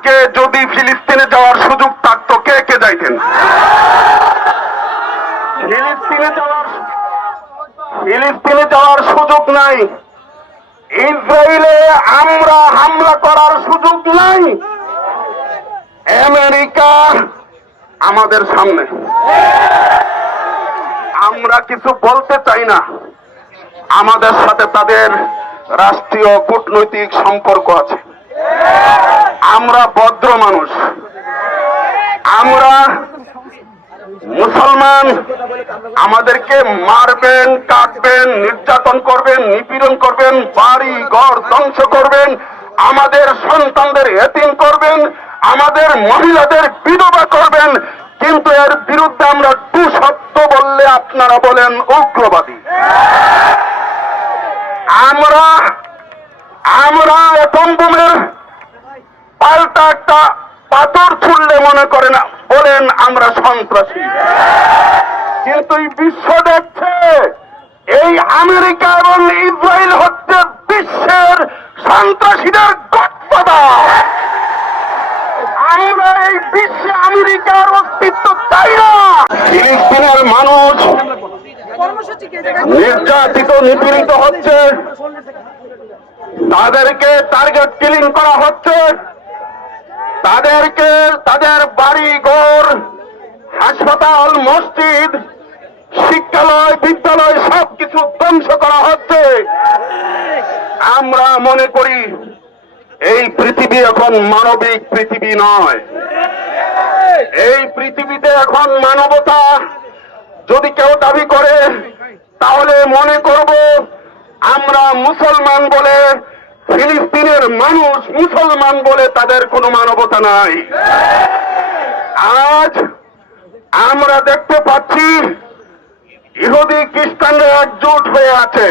আজকে যদি ফিলিস্তিনে যাওয়ার সুযোগ থাকতো, কে কে যাইতেন? ফিলিস্তিনে যাওয়ার ফিলিস্তিনে যাওয়ার সুযোগ নাই। ইসরায়েলে আমরা হামলা করার সুযোগ নাই। আমেরিকা আমাদের সামনে। আমরা কিছু বলতে চাই না। আমাদের সাথে তাদের রাষ্ট্রীয় কূটনৈতিক সম্পর্ক আছে। আমরা ভদ্র মানুষ। আমরা মুসলমান। আমাদেরকে মারবেন, কাটবেন, নির্যাতন করবেন, নিপীড়ন করবেন, বাড়ি, ঘর ধ্বংস করবেন। আমাদের সন্তানদের এতিম করবেন, আমাদের মহিলাদের বিধবা করবেন। কিন্তু এর বিরুদ্ধে আমরা দু শব্দ বললে আপনারা বলেন উগ্রবাদী। আমরা আমরা এটম একটা পাথর ছুড়লে মনে করে না বলেন আমরা সন্ত্রাসী। কিন্তু এই বিশ্ব দেখছে এই আমেরিকা এবং ইসরায়েল হচ্ছে বিশ্বের সন্ত্রাসীদের গঠপদার আমরা এই বিশ্বে আমেরিকার অস্তিত্ব চাই না। ফিলিস্তিনের মানুষ কর্মসূচি কে জায়গায় নির্যাতিত নিপীড়িত হচ্ছে। তাদেরকে টার্গেট তাদেরকে, তাদের বাড়ি ঘর হাসপাতাল, মসজিদ, শিক্ষালয়, বিদ্যালয়, সবকিছু ধ্বংস করা হচ্ছে। আমরা মনে করি এই পৃথিবী এখন মানবিক পৃথিবী নয়। এই পৃথিবীতে এখন মানবতা যদি কেউ দাবি করে, তাহলে মনে করব আমরা মুসলমান বলে ফিলিস্তিনের মানুষ মুসলমান বলে তাদের কোনো মানবতা নাই। আজ আমরা দেখতে পাচ্ছি ইহুদি খ্রিস্টানরা একজোট হয়ে আছে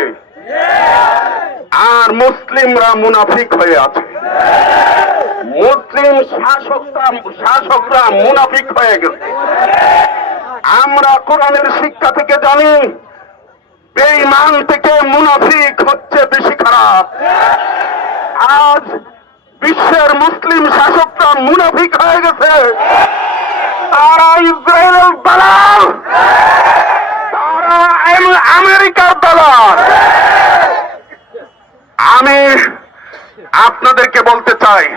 আর মুসলিমরা মুনাফিক হয়ে আছে। মুসলিম শাসকরা শাসকরা মুনাফিক হয়ে গেছে। আমরা কোরআনের শিক্ষা থেকে জানি, বেঈমান থেকে মুনাফিক হচ্ছে বেশি খারাপ। আজ বিশ্বের মুসলিম শাসকরা মুনাফিক হয়ে গেছে। তারা ইসরায়েলের দালাল। তারা আম- আমেরিকার দালাল। আমি আপনাদেরকে বলতে চাই